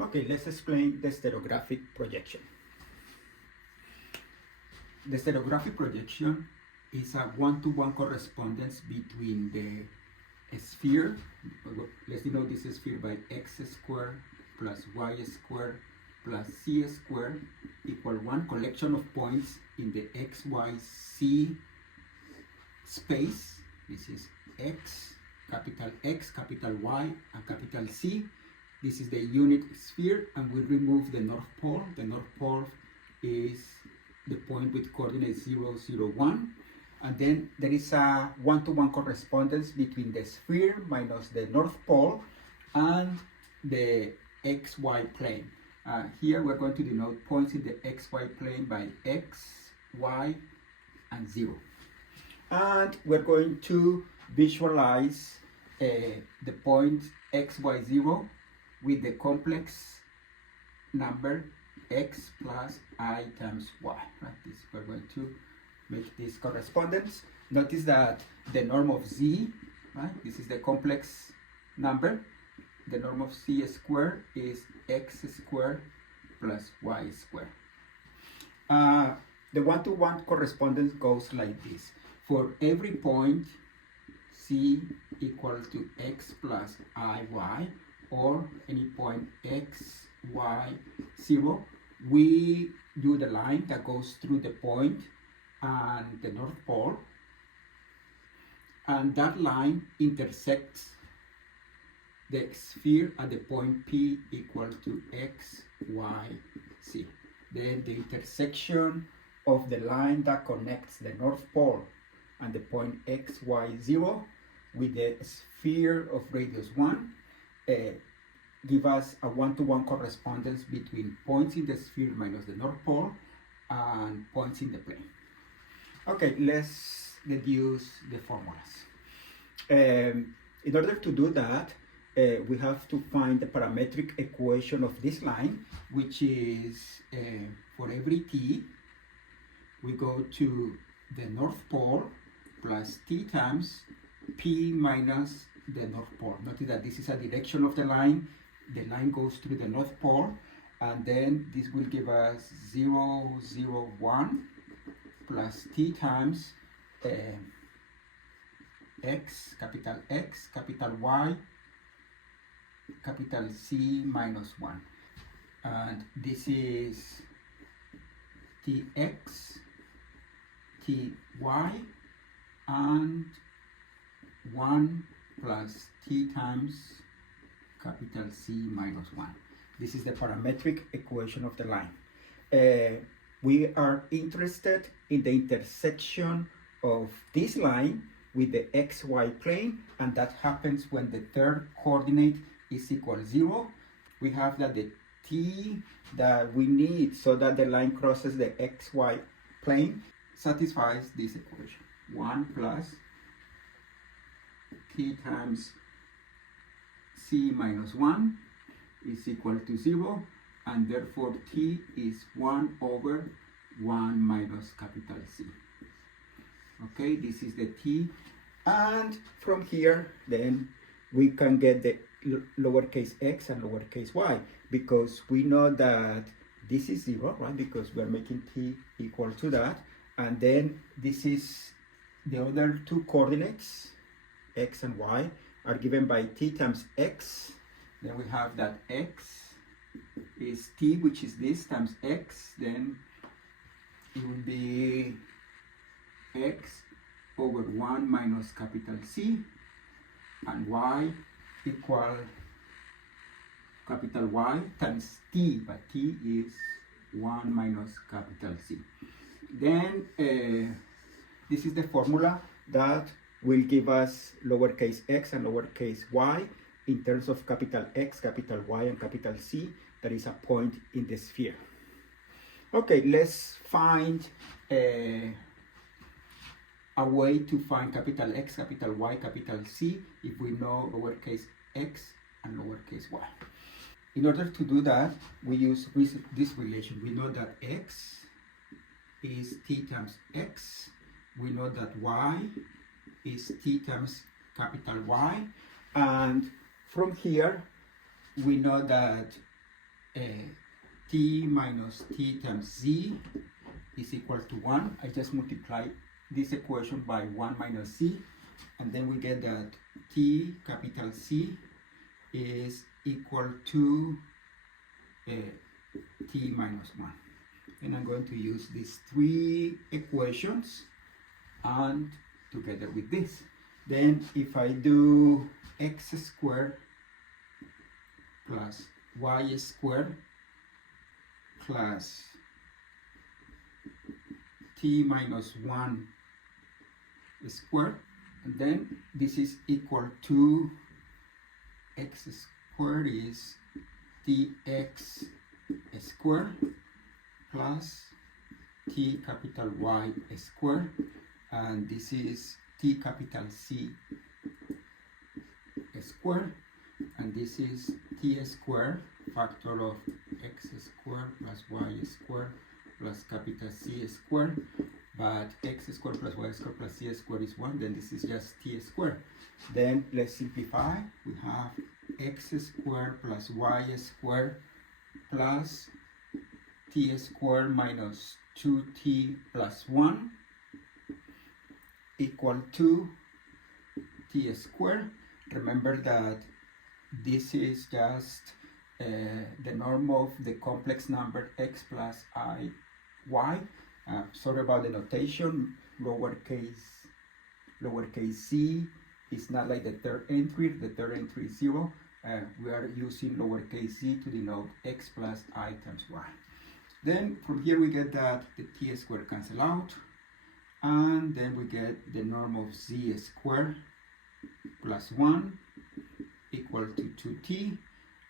Okay, let's explain the stereographic projection. The stereographic projection is a one-to-one correspondence between the sphere. Let's denote this sphere by x squared plus y squared plus c squared equal one collection of points in the x, y, c space. This is x, capital Y, and capital C. This is the unit sphere, and we remove the north pole. The north pole is the point with coordinates 0, 0, 1. And then there is a one-to-one correspondence between the sphere minus the north pole and the xy plane. Here we're going to denote points in the xy plane by x, y, and 0. And we're going to visualize the point xy0 with the complex number x plus I times y. Right? We're going to make this correspondence. Notice that the norm of z, right? This is the complex number. The norm of c squared is x squared plus y squared. The one-to-one correspondence goes like this. For every point c equal to x plus iy, or any point x, y, 0, we do the line that goes through the point and the north pole, and that line intersects the sphere at the point P equal to x, y, c. Then the intersection of the line that connects the north pole and the point x, y, 0 with the sphere of radius 1 give us a one-to-one correspondence between points in the sphere minus the north pole and points in the plane. Okay, let's deduce the formulas. In order to do that, we have to find the parametric equation of this line, which is for every t, we go to the north pole plus t times p minus the north pole. Notice that this is a direction of the line. The line goes through the north pole, and then this will give us 0, 0, 1 plus t times x, capital Y, capital C minus 1. And this is tx, ty, and 1 plus t times capital C minus 1. This is the parametric equation of the line. We are interested in the intersection of this line with the xy plane, and that happens when the third coordinate is equal 0. We have that the t that we need so that the line crosses the xy plane satisfies this equation. 1 plus t times c minus 1 is equal to 0, and therefore t is 1 over 1 minus capital C. Okay, this is the t, and from here then we can get the lowercase x and lowercase y, because we know that this is 0, right, because we are making t equal to that, and then this is the other two coordinates, x and y, are given by t times x. Then we have that x is t, which is this, times x. Then it will be x over 1 minus capital C, and y equal capital Y times t, but t is 1 minus capital C. Then this is the formula that will give us lowercase x and lowercase y in terms of capital X, capital Y, and capital C. That is a point in the sphere. Okay, let's find a way to find capital X, capital Y, capital C if we know lowercase x and lowercase y. In order to do that, we use this relation. We know that x is t times x. We know that y is t times capital Y, and from here we know that t minus t times z is equal to 1. I just multiply this equation by 1 minus c, and then we get that t capital C is equal to t minus 1. And I'm going to use these three equations and together with this. Then if I do x squared plus y squared plus t minus 1 squared, and then this is equal to x squared is tx squared plus t capital Y squared, and this is t capital C squared, and this is t squared factor of x squared plus y squared plus capital C squared, but x squared plus y squared plus c squared is 1, then this is just t squared. Then let's simplify. We have x squared plus y squared plus t squared minus 2t plus 1 equal to t squared. Remember that this is just the norm of the complex number x plus I y. Sorry about the notation. Lowercase c is not like the third entry. The third entry is 0. We are using lowercase c to denote x plus I times y. Then from here we get that the t squared cancel out, and then we get the norm of z squared plus 1 equal to 2t,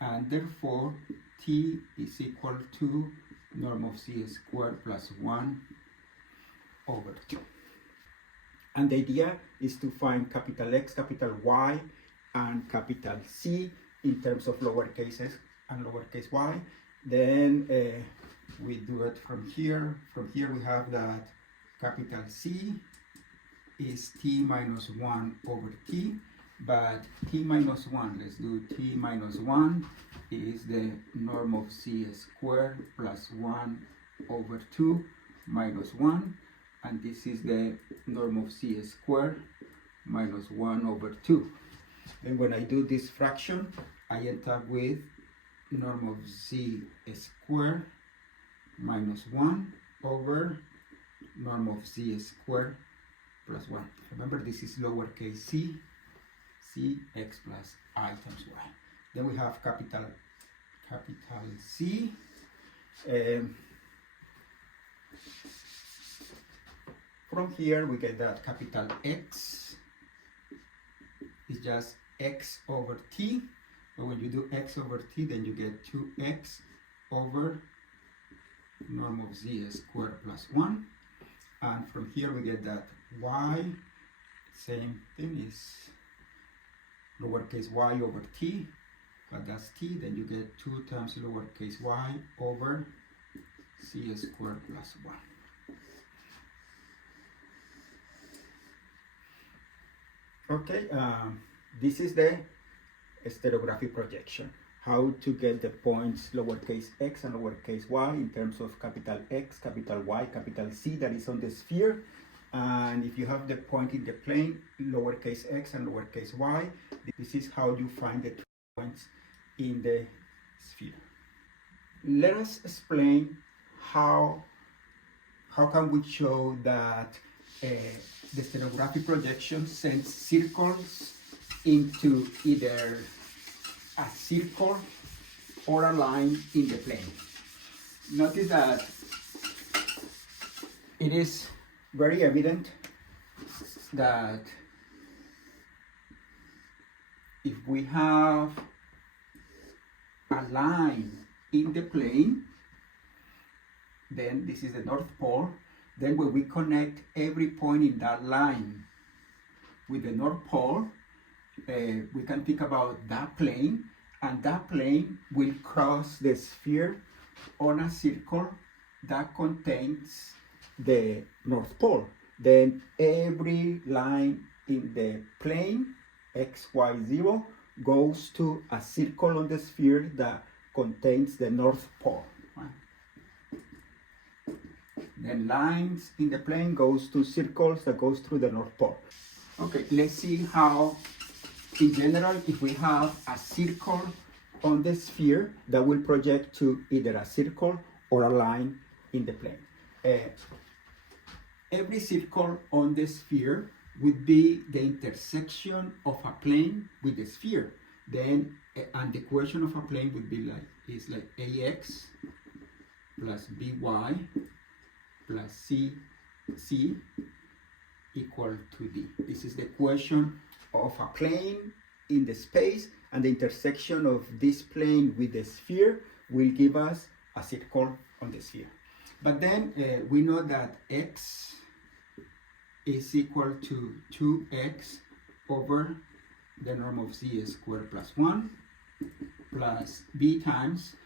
and therefore t is equal to norm of z squared plus 1 over 2. And the idea is to find capital X, capital Y, and capital C in terms of lowercase s and lowercase y. Then we do it from here. From here we have that capital C is t minus 1 over t, but t minus 1, let's do t minus 1 is the norm of c squared plus 1 over 2 minus 1, and this is the norm of c squared minus 1 over 2. Then when I do this fraction, I end up with norm of z squared minus 1 over norm of z squared plus 1. Remember, this is lowercase c, x plus I times y. Then we have capital C. From here we get that capital X is just x over t. So when you do x over t, then you get 2x over norm of z squared plus 1. And from here we get that y, same thing, is lowercase y over t, but that's t, then you get 2 times lowercase y over c squared plus 1. Okay, this is the stereographic projection. How to get the points lowercase x and lowercase y in terms of capital X, capital Y, capital C that is on the sphere. And if you have the point in the plane, lowercase x and lowercase y, this is how you find the points in the sphere. Let us explain how can we show that the stereographic projection sends circles into either a circle or a line in the plane. Notice that it is very evident that if we have a line in the plane, then this is the North Pole. Then when we connect every point in that line with the North Pole, we can think about that plane, and that plane will cross the sphere on a circle that contains the North Pole. Then every line in the plane x, y, 0 goes to a circle on the sphere that contains the North Pole. Right? Then lines in the plane goes to circles that goes through the North Pole. Okay, let's see how, in general, if we have a circle on the sphere, that will project to either a circle or a line in the plane. Every circle on the sphere would be the intersection of a plane with the sphere. Then, and the equation of a plane would be like, is like ax plus by plus c equal to d. This is the equation of a plane in the space, and the intersection of this plane with the sphere will give us a circle on the sphere. But then we know that x is equal to 2x over the norm of z squared plus 1 plus b times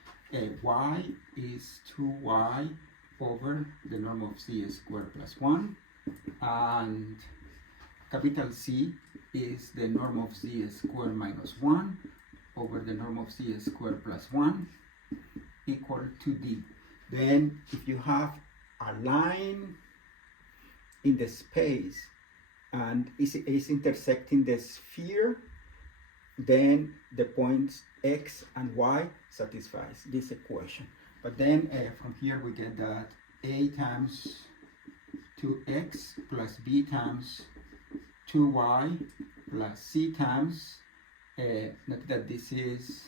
y is 2y over the norm of z squared plus 1, and capital C is the norm of z squared minus 1 over the norm of z squared plus 1 equal to d. Then if you have a line in the space and is intersecting the sphere, then the points x and y satisfies this equation. But then from here we get that a times 2x plus b times 2y plus c times, note that this is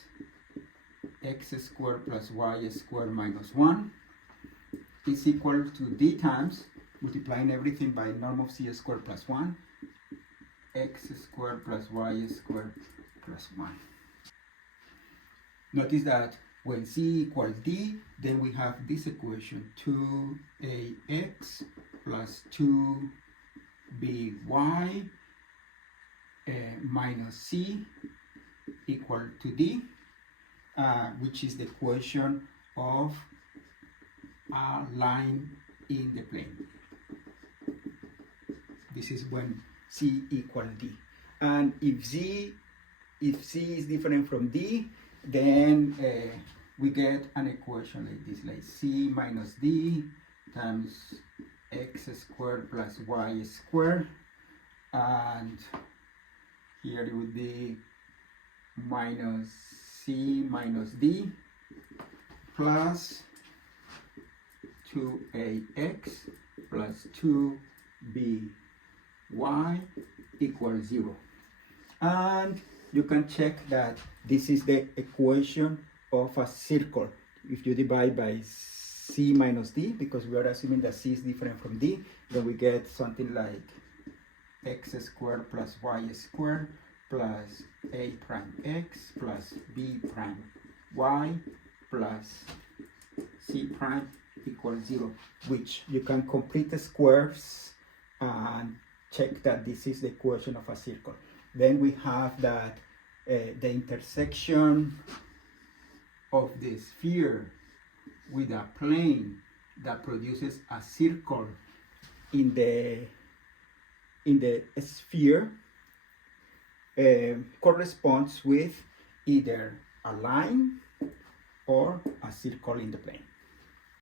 x squared plus y squared minus 1 is equal to d times, multiplying everything by norm of c squared plus 1, x squared plus y squared plus 1. Notice that when c equals d, then we have this equation, 2ax plus 2by minus c equal to d, which is the equation of a line in the plane. This is when c equals d. And if c is different from d, then we get an equation like this, like c minus d times x squared plus y squared, and here it would be minus c minus d plus 2ax plus 2by equals 0. And you can check that this is the equation of a circle. If you divide by c minus d, because we are assuming that c is different from d, then we get something like x squared plus y squared plus a prime x plus b prime y plus c prime equals 0, which you can complete the squares and check that this is the equation of a circle. Then we have that the intersection of the sphere with a plane that produces a circle in the sphere corresponds with either a line or a circle in the plane.